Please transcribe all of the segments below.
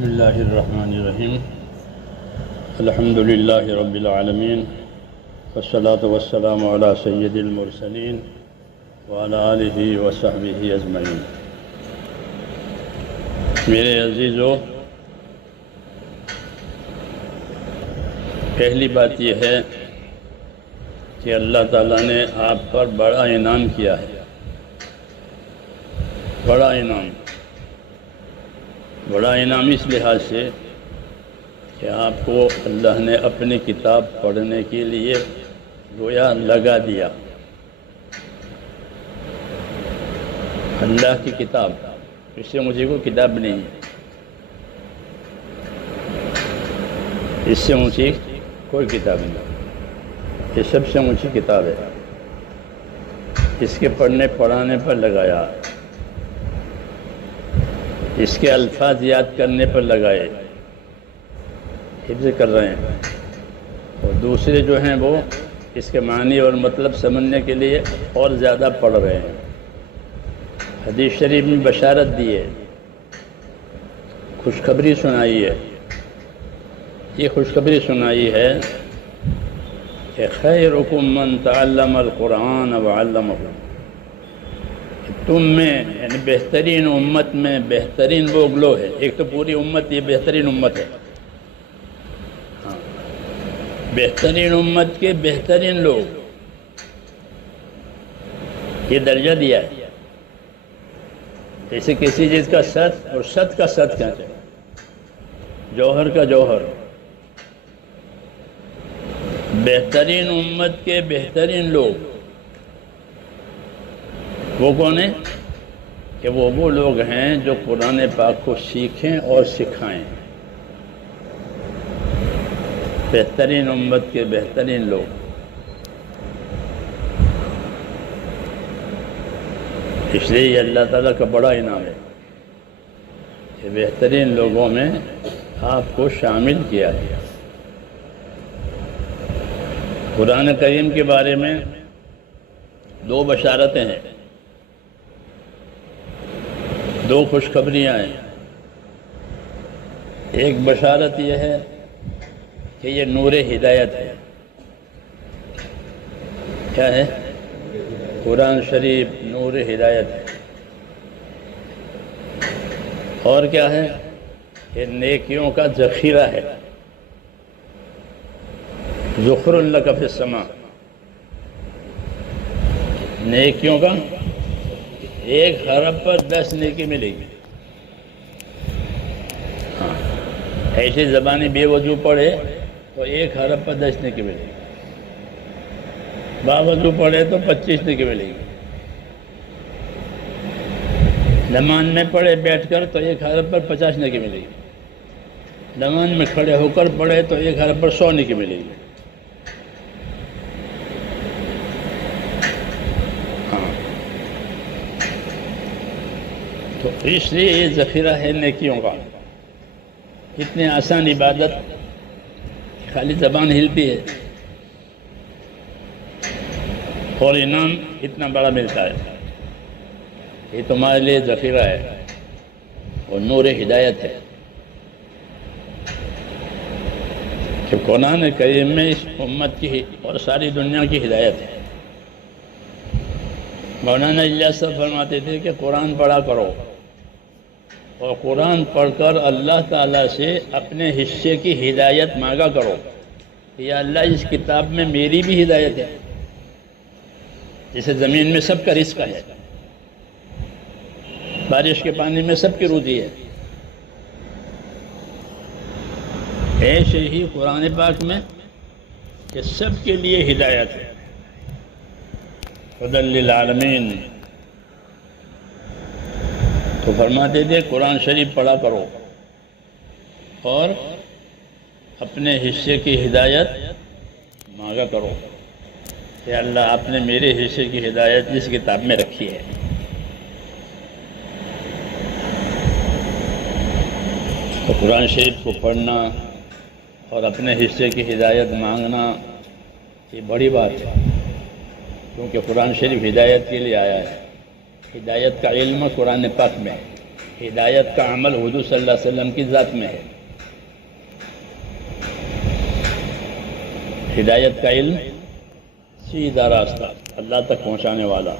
بسم اللہ الرحمن الرحیم الحمد للہ رب العالمین والصلاة والسلام علی سید المرسلین وعلی آلہ وصحبہ اجمعین۔ میرے عزیزو، پہلی بات یہ ہے کہ اللہ تعالیٰ نے آپ پر بڑا انعام کیا ہے، بڑا انعام اس لحاظ سے کہ آپ کو اللہ نے اپنی کتاب پڑھنے کے لیے گویا لگا دیا۔ اللہ کی کتاب، اس سے مجھے کوئی کتاب نہیں ہے، اس سے اونچی کوئی کتاب نہیں، یہ سب سے اونچی کتاب ہے۔ اس کے پڑھنے پڑھانے پر لگایا، اس کے الفاظ یاد کرنے پر لگائے، حفظ کر رہے ہیں، اور دوسرے جو ہیں وہ اس کے معنی اور مطلب سمجھنے کے لیے اور زیادہ پڑھ رہے ہیں۔ حدیث شریف میں بشارت دی ہے، خوشخبری سنائی ہے۔ یہ خوشخبری سنائی ہے کہ خیرکم من تعلم القرآن وعلمہ، تم میں یعنی بہترین امت میں بہترین لوگ ہے۔ ایک تو پوری امت، یہ بہترین امت ہے، بہترین امت کے بہترین لوگ، یہ درجہ دیا ہے۔ جیسے کسی چیز کا ست اور ست کا ست کہتے ہیں، جوہر کا جوہر۔ بہترین امت کے بہترین لوگ وہ کون ہیں؟ کہ وہ لوگ ہیں جو قرآن پاک کو سیکھیں اور سکھائیں۔ بہترین امت کے بہترین لوگ، اس لیے یہ اللہ تعالیٰ کا بڑا انعام ہے کہ بہترین لوگوں میں آپ کو شامل کیا گیا۔ قرآن کریم کے بارے میں دو بشارتیں ہیں، دو خوشخبریاں ہیں۔ ایک بشارت یہ ہے کہ یہ نور ہدایت ہے۔ کیا ہے؟ قرآن شریف نور ہدایت ہے۔ اور کیا ہے؟ کہ نیکیوں کا ذخیرہ ہے، ذخر لک فی السماء، نیکیوں کا 1 ارب پر 10 نیکی ملے گی۔ ہاں، ایسی زبانی بے وضو پڑھے تو 1 ارب پر 10 نیکی ملے گی، باوضو پڑھے تو 25 نیکی ملے گی، نماز میں پڑھے بیٹھ کر تو 1 ارب پر 50 نیکی ملے گی، نماز میں کھڑے ہو کر پڑھے تو 1 ارب پر 100 نیکی ملے گی۔ تو اس لیے یہ ذخیرہ ہے نیکیوں کا۔ اتنی آسان عبادت، خالی زبان ہلتی ہے اور انعام اتنا بڑا ملتا ہے۔ یہ تمہارے لیے ذخیرہ ہے اور نور ہدایت ہے کہ قرآن کریم میں اس امت کی اور ساری دنیا کی ہدایت ہے۔ مولانا الیاس صاحب فرماتے تھے کہ قرآن پڑھا کرو، اور قرآن پڑھ کر اللہ تعالیٰ سے اپنے حصے کی ہدایت مانگا کرو کہ یا اللہ اس کتاب میں میری بھی ہدایت ہے، جیسے زمین میں سب کا رزق ہے، بارش کے پانی میں سب کی روزی ہے، ایسے ہی قرآن پاک میں کہ سب کے لیے ہدایت ہے، ہدی للعالمین۔ تو فرماتے تھے قرآن شریف پڑھا کرو اور اپنے حصے کی ہدایت مانگا کرو کہ اللہ آپ نے میرے حصے کی ہدایت اس کتاب میں رکھی ہے۔ تو قرآن شریف کو پڑھنا اور اپنے حصے کی ہدایت مانگنا یہ بڑی بات ہے، کیونکہ قرآن شریف ہدایت کے لیے آیا ہے۔ ہدایت کا علم قرآن پاک میں ہے۔ ہدایت کا عمل حضور صلی اللہ علیہ وسلم کی ذات میں ہے. ہدایت کا علم سیدھا راستہ اللہ تک پہنچانے والا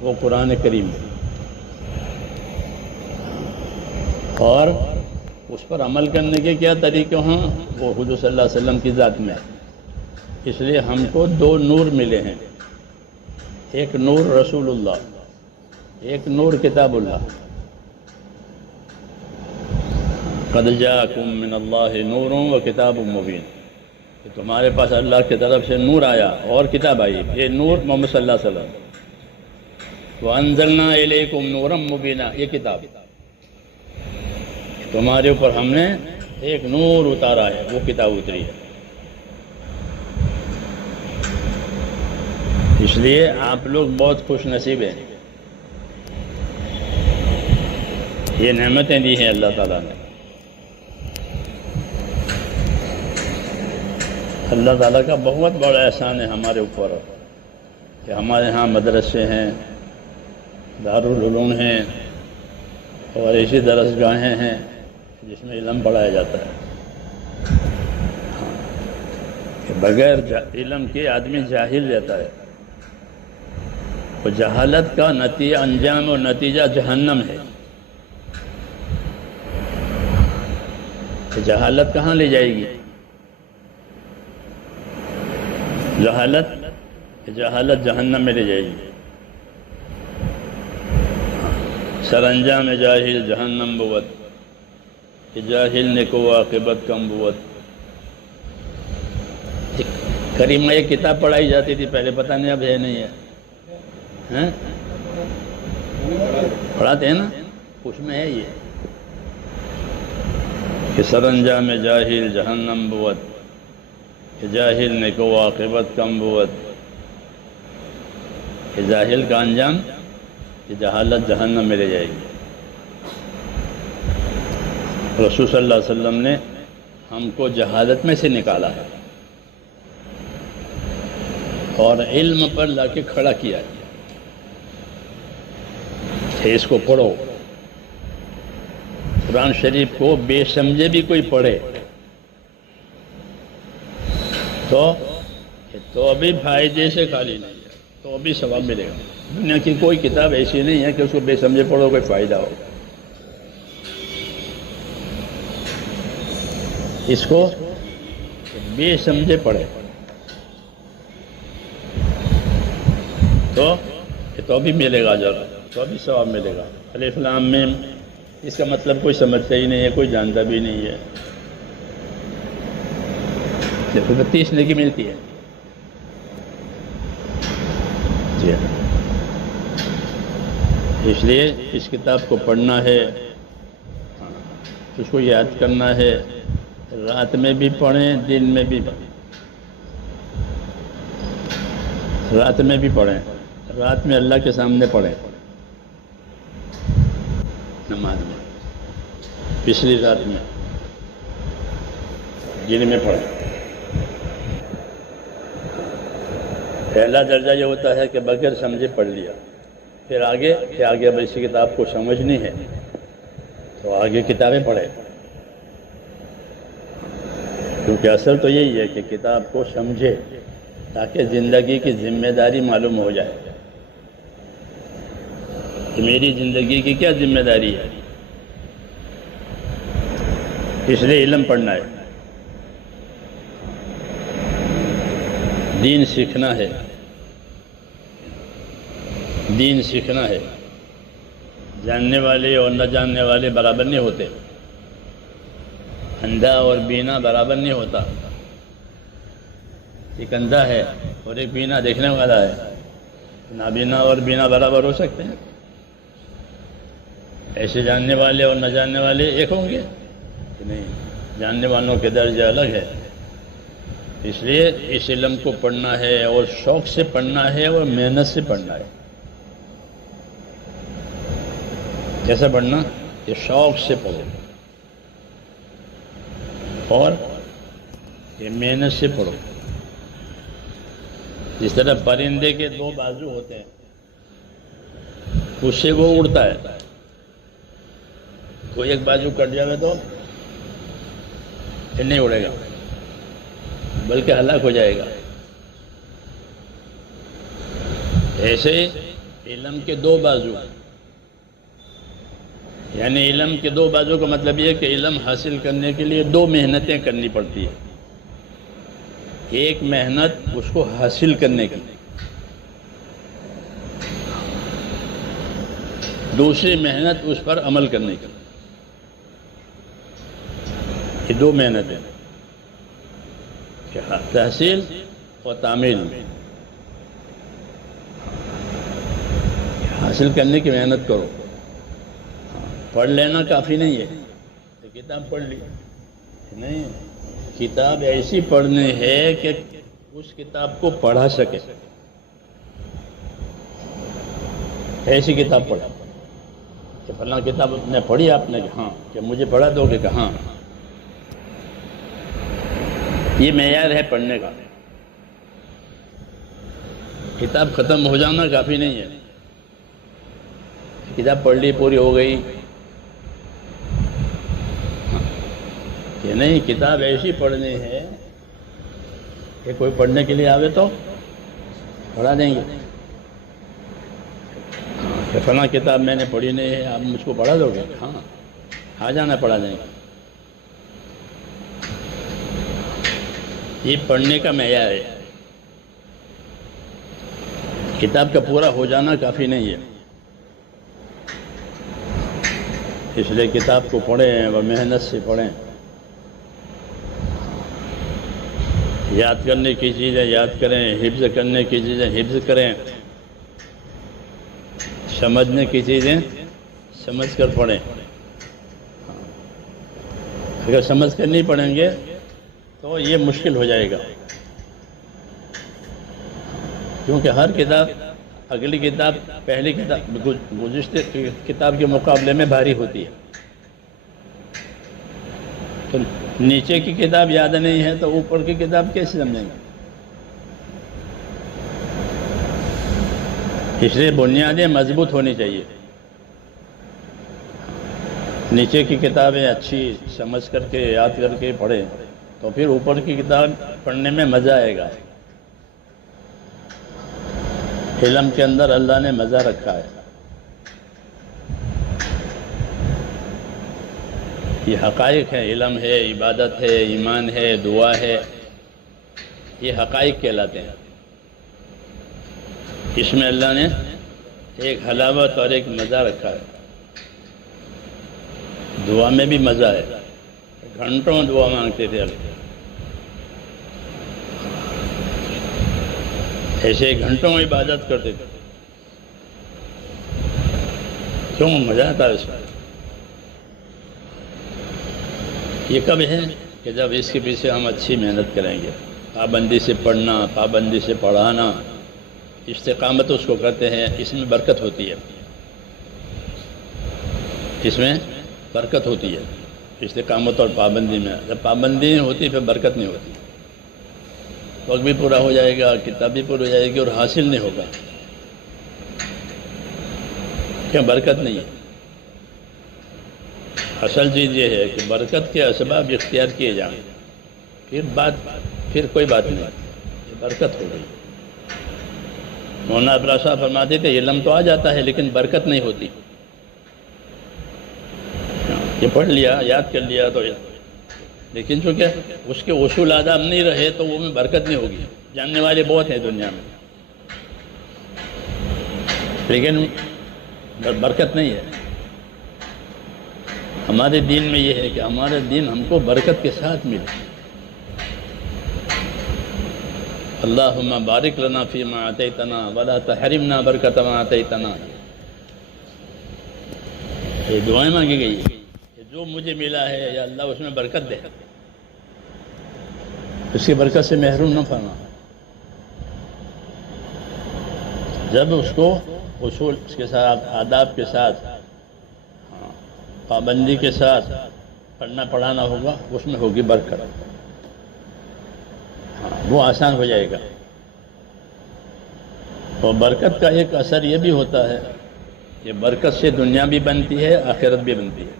وہ قرآن کریم ہے، اور اس پر عمل کرنے کے کیا طریقے ہیں وہ حضور صلی اللہ علیہ وسلم کی ذات میں ہے. اس لیے ہم کو دو نور ملے ہیں، ایک نور رسول اللہ، ایک نور کتاب اللہ. قد جاءکم من اللہ نور و کتاب مبین، کہ تمہارے پاس اللہ کی طرف سے نور آیا اور کتاب آئی. یہ نور محمد صلی اللہ علیہ وسلم. وَأَنزَلْنَا إِلَيْكُمْ نُورًا مُبِينًا، یہ کتاب تمہارے اوپر ہم نے ایک نور اتارا ہے، وہ کتاب اتری ہے. اس لیے آپ لوگ بہت خوش نصیب ہیں، یہ نعمتیں دی ہیں اللہ تعالیٰ نے. اللہ تعالیٰ کا بہت بڑا احسان ہے ہمارے اوپر کہ ہمارے ہاں مدرسے ہیں، دارالعلوم ہیں، اور ایسی درس گاہیں ہیں جس میں علم پڑھایا جاتا ہے. کہ بغیر علم کے آدمی جاہل رہتا ہے، اور جہالت کا نتیجہ انجام اور نتیجہ جہنم ہے. کہ جہالت کہاں لے جائے گی؟ جہالت جہنم میں لے جائے گی. سر انجام جاہل جہنم بوت، کہ جاہل نے کو عاقبت کم بوت. کریمہ ایک کتاب پڑھائی جاتی تھی پہلے، پتہ نہیں اب ہے نہیں ہے، پڑھاتے ہیں نا، اس میں ہے یہ کہ سر انجام جاہل جہنم بوت، کہ جاہل نے کو عاقبت کم بوت. کہ جاہل کا انجام کہ جہالت جہنم میں لے جائے گی. رسول صلی اللہ علیہ وسلم نے ہم کو جہالت میں سے نکالا ہے اور علم پر لا کے کھڑا کیا ہے کہ اس کو پڑھو. قرآن شریف کو بے سمجھے بھی کوئی پڑھے تو ابھی فائدے سے خالی نہیں ہے، تو ابھی ثواب ملے گا. دنیا کی کوئی کتاب ایسی نہیں ہے کہ اس کو بے سمجھے پڑھو کوئی فائدہ ہو. اس کو بے سمجھے پڑھے تو بھی ملے گا اجر، تو بھی ثواب ملے گا. الف لام میم اس کا مطلب کوئی سمجھتا ہی نہیں ہے، کوئی جانتا بھی نہیں ہے. دیکھو 30 نیکی ملتی ہے. جی ہاں، اس لیے اس کتاب کو پڑھنا ہے، اس کو یاد کرنا ہے. رات میں بھی پڑھیں، دن میں بھی پڑھیں. رات میں بھی پڑھیں، رات میں اللہ کے سامنے پڑھیں نماز میں، پچھلی رات میں، دن میں پڑھیں. پہلا درجہ یہ ہوتا ہے کہ بغیر سمجھے پڑھ لیا. پھر آگے کہ آگے اب اسی کتاب کو سمجھنی ہے تو آگے کتابیں پڑھیں. کیونکہ اصل تو یہی ہے کہ کتاب کو سمجھے تاکہ زندگی کی ذمہ داری معلوم ہو جائے کہ میری زندگی کی کیا ذمہ داری ہے. اس لیے علم پڑھنا ہے، دین سیکھنا ہے. دین سیکھنا ہے. جاننے والے اور نہ جاننے والے برابر نہیں ہوتے، اندھا اور بینا برابر نہیں ہوتا. ایک اندھا ہے اور ایک بینا دیکھنے والا ہے، نابینا اور بینا برابر ہو سکتے ہیں؟ ایسے جاننے والے اور نہ جاننے والے ایک ہوں گے کہ نہیں؟ جاننے والوں کے درجہ الگ ہے. اس لیے اس علم کو پڑھنا ہے، اور شوق سے پڑھنا ہے اور محنت سے پڑھنا ہے. کیسا پڑھنا؟ کہ شوق سے پڑھو اور یہ محنت سے پڑھو. جس طرح پرندے کے 2 بازو ہوتے ہیں، اس سے وہ اڑتا ہے، تو ایک بازو کٹ جائے تو پھر نہیں اڑے گا بلکہ ہلاک ہو جائے گا۔ ایسے علم کے دو بازو، یعنی علم کے دو بازو کا مطلب یہ کہ علم حاصل کرنے کے لیے دو محنتیں کرنی پڑتی ہیں۔ ایک محنت اس کو حاصل کرنے کی، دوسری محنت اس پر عمل کرنے کی۔ یہ دو محنتیں، تحصیل اور تعمیل۔ حاصل کرنے کی محنت کرو، پڑھ لینا کافی نہیں ہے کہ کتاب پڑھ لی، نہیں، کتاب ایسی پڑھنی ہے کہ اس کتاب کو پڑھا سکے۔ ایسی کتاب پڑھا کہ فلاں کتاب نے پڑھی آپ نے، کہ ہاں، کہ مجھے پڑھا دو گے، کہ ہاں۔ یہ معیار ہے پڑھنے کا۔ کتاب ختم ہو جانا کافی نہیں ہے، کتاب پڑھ لی پوری ہو گئی، یہ نہیں، کتاب ایسی پڑھنی ہے کہ کوئی پڑھنے کے لیے آوے تو پڑھا دیں گے، کہ فلاں کتاب میں نے پڑھی نہیں ہے، آپ مجھ کو پڑھا دو گے، ہاں، آ جانا، پڑھا دیں گے۔ یہ پڑھنے کا معیار ہے۔ کتاب کا پورا ہو جانا کافی نہیں ہے، اس لیے کتاب کو پڑھیں اور محنت سے پڑھیں۔ یاد کرنے کی چیزیں یاد کریں، حفظ کرنے کی چیزیں حفظ کریں، سمجھنے کی چیزیں سمجھ کر پڑھیں۔ اگر سمجھ کر نہیں پڑھیں گے تو یہ مشکل ہو جائے گا، کیونکہ ہر کتاب اگلی کتاب پہلی کتاب گزشتہ کتاب کے مقابلے میں بھاری ہوتی ہے۔ تو نیچے کی کتاب یاد نہیں ہے تو اوپر کی کتاب کیسے سمجھیں گے؟ اس لیے بنیادیں مضبوط ہونی چاہیے۔ نیچے کی کتابیں اچھی سمجھ کر کے یاد کر کے پڑھیں تو پھر اوپر کی کتاب پڑھنے میں مزہ آئے گا۔ علم کے اندر اللہ نے مزہ رکھا ہے۔ یہ حقائق ہے، علم ہے، عبادت ہے، ایمان ہے، دعا ہے، یہ حقائق کہلاتے ہیں۔ اس میں اللہ نے ایک حلاوت اور ایک مزہ رکھا ہے۔ دعا میں بھی مزہ ہے، گھنٹوں دعا مانگتے تھے اللہ، ایسے گھنٹوں عبادت کرتے تھے، کیوں مزہ آتا ہے اس میں؟ یہ کب ہے کہ جب اس کے پیچھے ہم اچھی محنت کریں گے، پابندی سے پڑھنا، پابندی سے پڑھانا، استقامت اس کو کرتے ہیں، اس میں برکت ہوتی ہے، اس میں برکت ہوتی ہے استقامت اور پابندی میں۔ جب پابندی نہیں ہوتی پھر برکت نہیں ہوتی، وقت بھی پورا ہو جائے گا، کتاب بھی پوری ہو جائے گی اور حاصل نہیں ہوگا، کیا برکت نہیں ہے۔ اصل چیز یہ ہے کہ برکت کے اسباب اختیار کیے جائیں، پھر کوئی بات نہیں، یہ برکت ہو گئی۔ مولانا ابراز صاحب فرماتے تھے علم تو آ جاتا ہے لیکن برکت نہیں ہوتی۔ یہ پڑھ لیا، یاد کر لیا تو لیکن چونکہ اس کے اصول آداب نہیں رہے تو وہ میں برکت نہیں ہوگی۔ جاننے والے بہت ہیں دنیا میں لیکن برکت نہیں ہے۔ ہمارے دین میں یہ ہے کہ ہمارا دین ہم کو برکت کے ساتھ ملے۔ اللہم بارک لنا فیما آتیتنا ولا تحرمنا برکت ما آتیتنا، یہ دعائیں مانگی گئی ہے کہ جو مجھے ملا ہے یا اللہ اس میں برکت دے، اس کی برکت سے محروم نہ فرما۔ جب اس کو اصول اس کے ساتھ، آداب کے ساتھ، پابندی کے ساتھ پڑھنا پڑھانا ہوگا، اس میں ہوگی برکت، وہ آسان ہو جائے گا۔ اور برکت کا ایک اثر یہ بھی ہوتا ہے کہ برکت سے دنیا بھی بنتی ہے، آخرت بھی بنتی ہے۔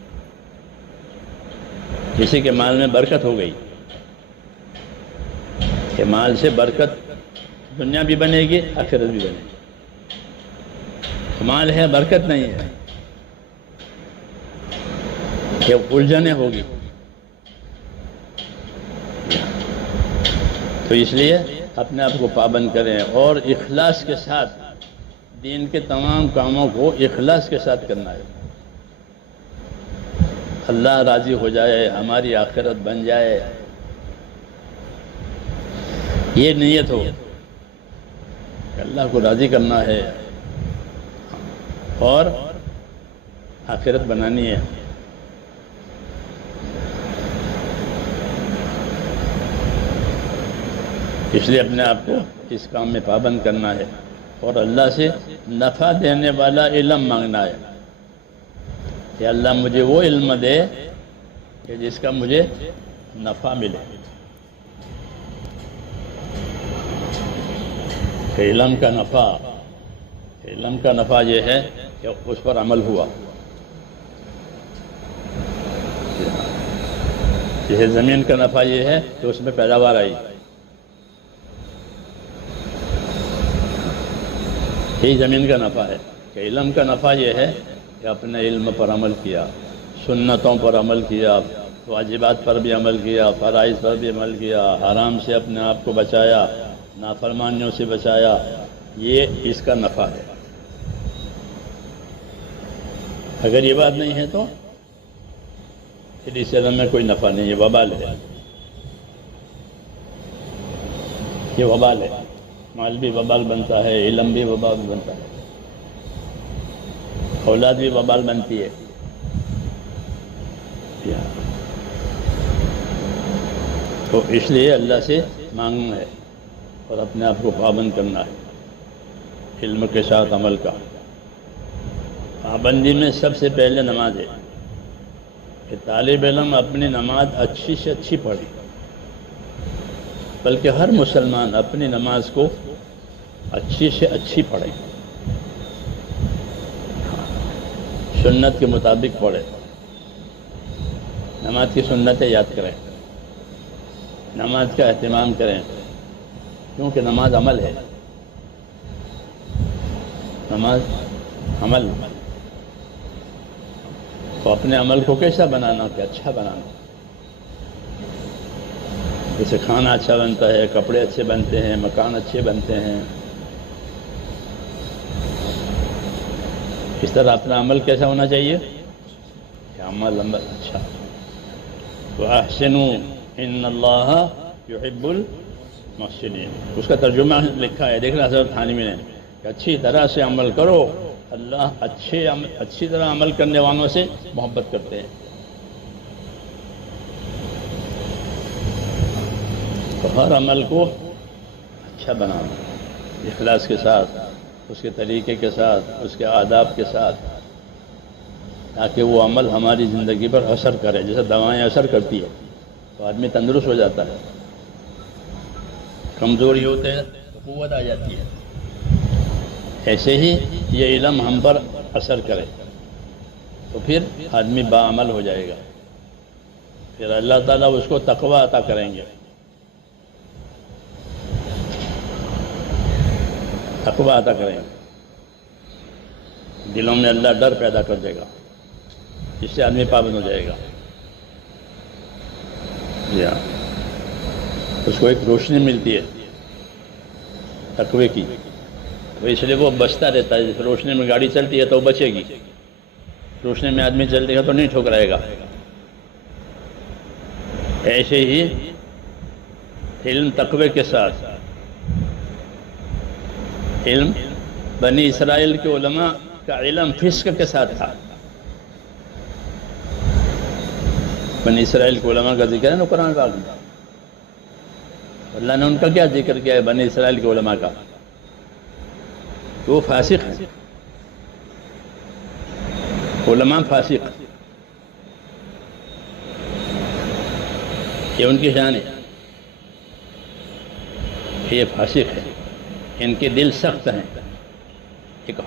کسی کے مال میں برکت ہو گئی کہ مال سے برکت دنیا بھی بنے گی آخرت بھی بنے گی. مال ہے برکت نہیں ہے کہ الجھنیں ہوگی. تو اس لیے اپنے آپ کو پابند کریں اور اخلاص کے ساتھ دین کے تمام کاموں کو اخلاص کے ساتھ کرنا ہے. اللہ راضی ہو جائے، ہماری آخرت بن جائے، یہ نیت ہو کہ اللہ کو راضی کرنا ہے اور آخرت بنانی ہے. اس لیے اپنے آپ کو اس کام میں پابند کرنا ہے اور اللہ سے نفع دینے والا علم مانگنا ہے کہ اللہ مجھے وہ علم دے کہ جس کا مجھے نفع ملے. کہ علم کا نفع یہ ہے کہ اس پر عمل ہوا. جیسے زمین کا نفع یہ ہے کہ اس میں پیداوار آئی. یہی زمین کا نفع ہے. کہ علم کا نفع یہ ہے کہ اپنے علم پر عمل کیا، سنتوں پر عمل کیا، واجبات پر بھی عمل کیا، فرائض پر بھی عمل کیا، حرام سے اپنے آپ کو بچایا، نافرمانیوں سے بچایا. یہ اس کا نفع ہے. اگر یہ بات نہیں ہے تو پھر اس علم میں کوئی نفع نہیں، یہ وبال ہے. یہ وبال ہے. مال بھی وبال بنتا ہے، علم بھی وبال بنتا ہے، اولاد بھی وبال بنتی ہے. تو اس لیے اللہ سے مانگنا ہے اور اپنے آپ کو پابند کرنا ہے علم کے ساتھ عمل کا. پابندی میں سب سے پہلے نماز ہے کہ طالب علم اپنی نماز اچھی سے اچھی پڑھے، بلکہ ہر مسلمان اپنی نماز کو اچھی سے اچھی پڑھے، سنت کے مطابق پڑھے. نماز کی سنتیں یاد کریں، نماز کا اہتمام کریں، کیونکہ نماز عمل ہے. نماز عمل. تو اپنے عمل کو کیسا بنانا کہ اچھا بنانا. جیسے کھانا اچھا بنتا ہے، کپڑے اچھے بنتے ہیں، مکان اچھے بنتے ہیں، اس طرح اپنا عمل کیسا ہونا چاہیے کہ عمل اچھا. وَأَحْسِنُوا إِنَّ اللَّهَ يُحِبُّ الْمُحْسِنِينَ. اس کا ترجمہ لکھا ہے، دیکھنا حضرت تھانوی نے کہ اچھی طرح سے عمل کرو، اللہ اچھی طرح عمل کرنے والوں سے محبت کرتے ہیں. تو ہر عمل کو اچھا بنانا، اخلاص کے ساتھ، اس کے طریقے کے ساتھ، اس کے آداب کے ساتھ، تاکہ وہ عمل ہماری زندگی پر اثر کرے. جیسے دوائیں اثر کرتی ہے تو آدمی تندرست ہو جاتا ہے، کمزوری ہوتے ہیں تو قوت آ جاتی ہے. ایسے ہی یہ علم ہم پر اثر کرے تو پھر آدمی باعمل ہو جائے گا، پھر اللہ تعالیٰ اس کو تقوی عطا کریں گے. تقوی عطا کریں گے، دلوں میں اللہ ڈر پیدا کر دے گا، جس سے آدمی پابند ہو جائے گا. اس کو ایک روشنی ملتی ہے تقوی کی، تو اس لیے وہ بچتا رہتا ہے. جیسے روشنی میں گاڑی چلتی ہے تو وہ بچے گی، روشنی میں آدمی چلتے گا تو نہیں ٹھکرائے گا. ایسے ہی علم تقوی کے ساتھ، علم بنی اسرائیل کے علماء کا علم فسق کے ساتھ تھا. بنی اسرائیل کے علماء کا ذکر ہے نا قرآن پاک میں. اللہ نے ان کا کیا ذکر کیا ہے بنی اسرائیل کے علماء کا؟ وہ فاسق ہیں، علماء فاسق، یہ ان کی شان ہے. یہ فاسق ہے، ان کے دل سخت ہیں. ٹھیک ہے.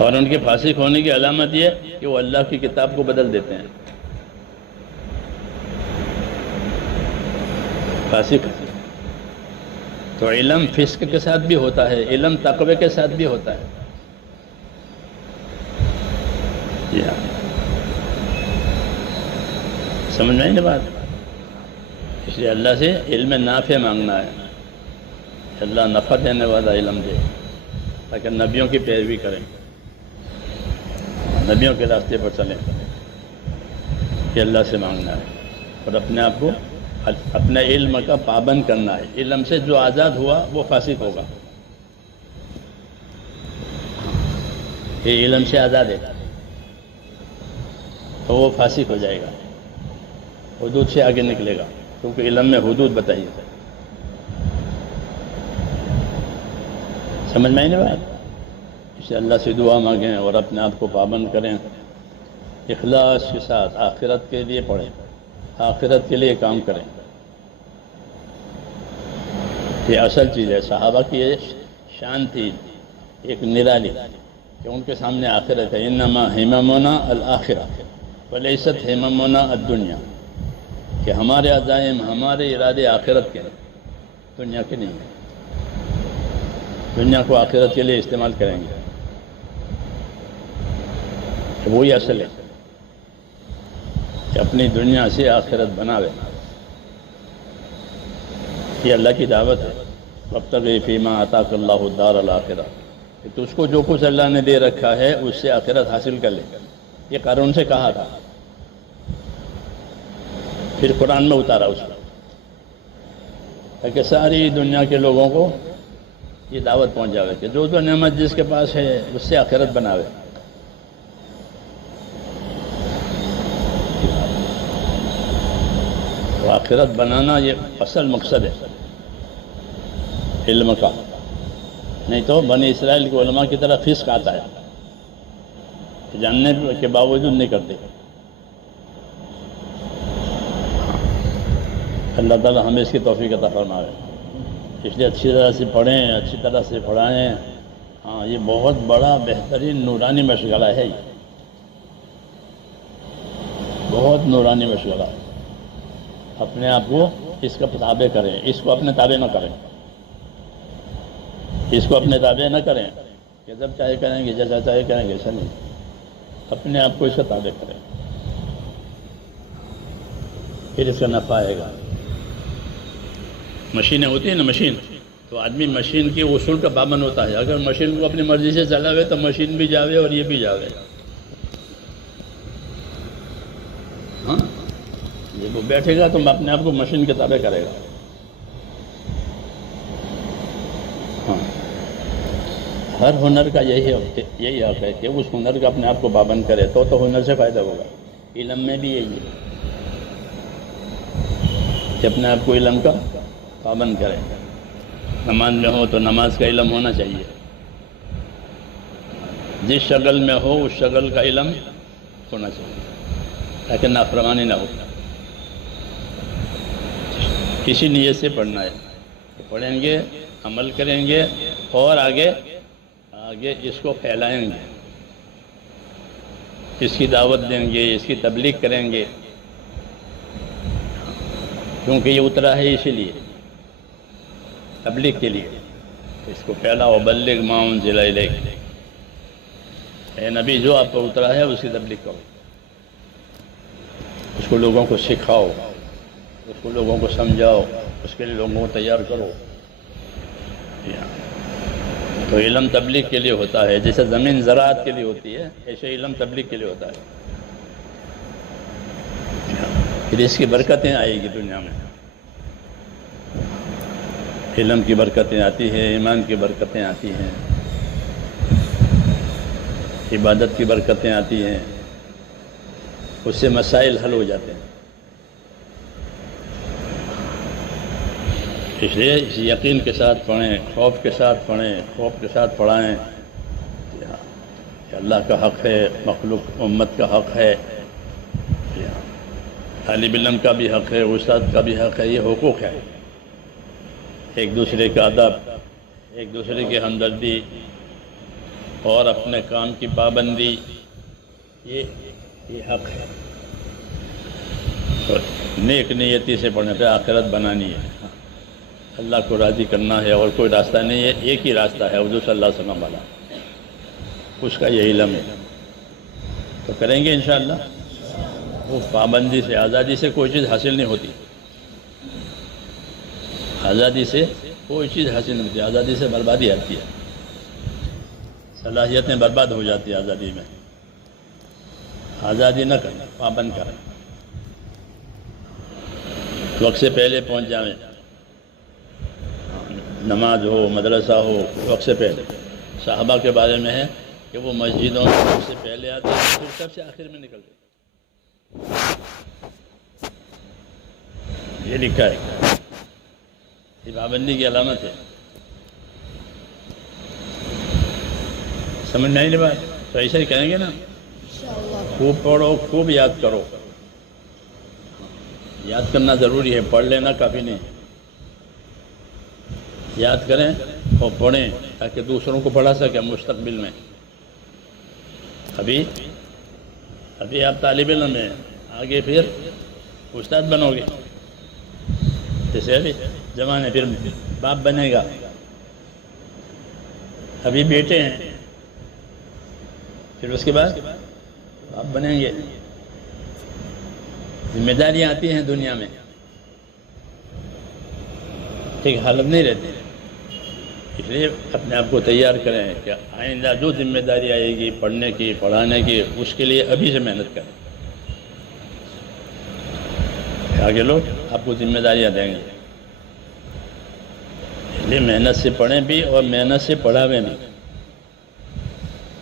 اور ان کے فاسق ہونے کی علامت یہ کہ وہ اللہ کی کتاب کو بدل دیتے ہیں. فاسق. تو علم فسق کے ساتھ بھی ہوتا ہے، علم تقوی کے ساتھ بھی ہوتا ہے. سمجھ میں نہیں بات؟ اس لیے اللہ سے علم نافع مانگنا ہے، اللہ نفع دینے والا علم دے تاکہ نبیوں کی پیروی کریں، نبیوں کے راستے پر چلیں. یہ اللہ سے مانگنا ہے اور اپنے آپ کو اپنے علم کا پابند کرنا ہے. علم سے جو آزاد ہوا وہ فاسق ہوگا. یہ علم سے آزاد ہے تو وہ فاسق ہو جائے گا، حدود سے آگے نکلے گا، کیونکہ علم میں حدود بتائی ہے. سمجھ میں نہیں بات؟ اسے اللہ سے دعا مانگیں اور اپنے آپ کو پابند کریں، اخلاص کے ساتھ آخرت کے لیے پڑھیں، آخرت کے لیے کام کریں. یہ اصل چیز ہے. صحابہ کی یہ شان تھی ایک نرالی کہ ان کے سامنے آخرت ہے. انما ہممنا الآخرہ ولیست ہممنا الدنیا، کہ ہمارے عزائم، ہمارے ارادے آخرت کے ہیں، دنیا کے نہیں ہیں. دنیا کو آخرت کے لیے استعمال کریں گے تو وہی اصل ہے کہ اپنی دنیا سے آخرت بناوے. یہ اللہ کی دعوت ہے. وابتغ فیما آتاک اللہ الدار الآخرہ، کہ تو اس کو جو کچھ اللہ نے دے رکھا ہے اس سے آخرت حاصل کر لے. یہ قارون سے کہا تھا، پھر قرآن میں اتارا اس کو تاکہ ساری دنیا کے لوگوں کو یہ دعوت پہنچ جاوے کہ جو نعمت جس کے پاس ہے اس سے آخرت بناوے. تو آخرت بنانا یہ اصل مقصد ہے علم کا. نہیں تو بنی اسرائیل کے علماء کی طرح فسق آتا ہے، جاننے کے باوجود نہیں کرتے. اللہ تعالیٰ ہمیں اس کی توفیق عطا فرمائے. اس لیے اچھی طرح سے پڑھیں، اچھی طرح سے پڑھائیں. ہاں، یہ بہت بڑا بہترین نورانی مشغلہ ہے. یہ بہت نورانی مشغلہ ہے. اپنے آپ کو اس کا تابع کریں، اس کو اپنے تابع نہ کریں. اس کو اپنے تابع نہ کریں کہ جب چاہے کریں گے، جیسا چاہے کریں گے، ایسا نہیں. اپنے آپ کو اس کا تابع کریں، پھر اس کا نفع آئے گا. مشینیں ہوتی ہیں نا، مشین، تو آدمی مشین کے اصول کا پابند ہوتا ہے. اگر مشین کو اپنی مرضی سے چلاوے تو مشین بھی جاوے اور یہ بھی جاوے. ہاں، جب وہ بیٹھے گا تو اپنے آپ کو مشین کے تابع کرے گا. ہاں، ہر ہنر کا یہی حق ہے کہ اس ہنر کا اپنے آپ کو پابند کرے تو ہنر سے فائدہ ہوگا. علم میں بھی یہی ہے کہ اپنے آپ کو علم کا پابند کریں. نماز میں ہو تو نماز کا علم ہونا چاہیے. جس شغل میں ہو اس شغل کا علم ہونا چاہیے تاکہ نافرمانی نہ ہو. کسی نیت سے پڑھنا ہے، پڑھیں گے، عمل کریں گے اور آگے اس کو پھیلائیں گے، اس کی دعوت دیں گے، اس کی تبلیغ کریں گے. کیونکہ یہ اترا ہے اسی لیے، تبلیغ کے لیے. اس کو پھیلاؤ، بلغ ما انزل الیک. اے نبی، جو آپ پر اترا ہے اس کی تبلیغ کرو، اس کو لوگوں کو سکھاؤ، اس کو لوگوں کو سمجھاؤ، اس کے لیے لوگوں کو تیار کرو. تو علم تبلیغ کے لیے ہوتا ہے. جیسے زمین زراعت کے لیے ہوتی ہے، ایسے علم تبلیغ کے لیے ہوتا ہے. پھر اس کی برکتیں آئے گی دنیا میں. علم کی برکتیں آتی ہیں، ایمان کی برکتیں آتی ہیں، عبادت کی برکتیں آتی ہیں. اس سے مسائل حل ہو جاتے ہیں. اس لیے اس یقین کے ساتھ پڑھیں، خوف کے ساتھ پڑھیں، خوف کے ساتھ پڑھائیں کہ اللہ کا حق ہے، مخلوق امت کا حق ہے، طالب علم کا بھی حق ہے، استاد کا بھی حق ہے. یہ حقوق ہے. ایک دوسرے کا ادب، ایک دوسرے کی ہمدردی، اور اپنے کام کی پابندی، یہ حق ہے. اور نیک نیتی سے پڑھنے پہ آخرت بنانی ہے، اللہ کو راضی کرنا ہے، اور کوئی راستہ نہیں ہے، ایک ہی راستہ ہے حضور صلی اللہ علیہ وسلم والا، اس کا یہ علم ہے. تو کریں گے انشاءاللہ. وہ پابندی سے، آزادی سے کوئی چیز حاصل نہیں ہوتی، آزادی سے کوئی چیز حاصل نہیں ہوتی، آزادی سے بربادی آتی ہے، صلاحیتیں برباد ہو جاتی ہیں آزادی میں. آزادی نہ کریں، پابند کریں، وقت سے پہلے پہنچ جائیں، نماز ہو، مدرسہ ہو، وقت سے پہلے. صحابہ کے بارے میں ہے کہ وہ مسجدوں میں سب سے پہلے آتے ہیں، پھر سب سے آخر میں نکلتے. یہ لکھا ہے، یہ پابندی کی علامت ہے. سمجھ نہیں بات تو ایسا ہی کہیں گے نا. خوب پڑھو، خوب یاد کرو. یاد کرنا ضروری ہے، پڑھ لینا کافی نہیں. یاد کریں اور پڑھیں تاکہ دوسروں کو پڑھا سکیں مستقبل میں. ابھی آپ طالب علم ہیں، آگے پھر استاد بنو گے. جیسے ابھی زمانے پھر باپ بنے گا. ابھی بیٹے ہیں، پھر اس کے بعد باپ بنیں گے. ذمہ داریاں آتی ہیں دنیا میں، ایک حالت نہیں رہتی. اس لیے اپنے آپ کو تیار کریں کہ آئندہ جو ذمہ داری آئے گی پڑھنے کی، پڑھانے کی، اس کے لیے ابھی سے محنت کریں. آگے لوگ آپ کو ذمہ داریاں دیں گے، اس لیے محنت سے پڑھیں بھی اور محنت سے پڑھاویں بھی.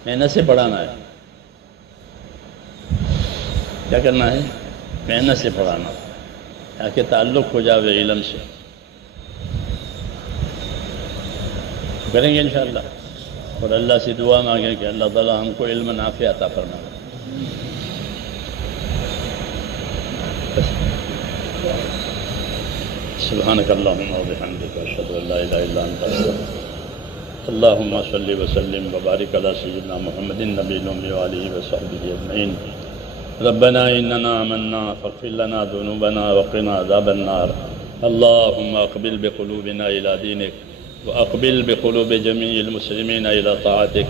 محنت سے پڑھانا ہے. کیا کرنا ہے؟ محنت سے پڑھانا، تاکہ تعلق ہو جاوے علم سے. کریں گے انشاءاللہ. اور اللہ سے دعا مانگیں کہ اللہ تعالیٰ ہم کو علم نافع عطا فرمائے. سبحانک اللہم و بحمدک، اشہد ان لا الہ الا انت، استغفرک. اللہم صلی وسلم وبارک علی سیدنا محمد النبی الأمی وآلہ وصحبہ اجمعین. ربنا اننا آمنا فاغفر لنا ذنوبنا وقنا عذاب النار. اللہم اقبل بقلوبنا الى دینک، وأقبل بقلوب جميع المسلمين إلى طاعتك.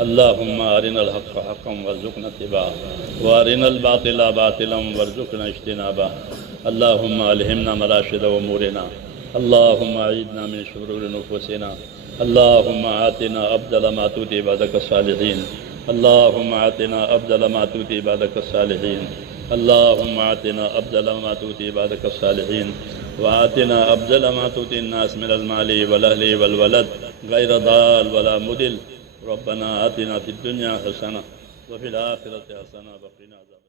اللهم أرنا الحق حقا وارزقنا اتباعه، وأرنا الباطل باطلا وارزقنا اجتنابه. اللهم ألهمنا مراشد أمورنا، اللهم أعيذنا من شرور نفوسنا، اللهم آتنا أفضل ما تؤتي عبادك الصالحين، اللهم آتنا أفضل ما تؤتي عبادك الصالحين، اللهم آتنا أفضل ما تؤتي عبادك الصالحين، وآتنا أفضل ما تؤتي الناس من المال والأهل والولد غير ضال ولا مضل. ربنا آتنا في الدنيا حسنة وفي الآخرة حسنة وقنا عذاب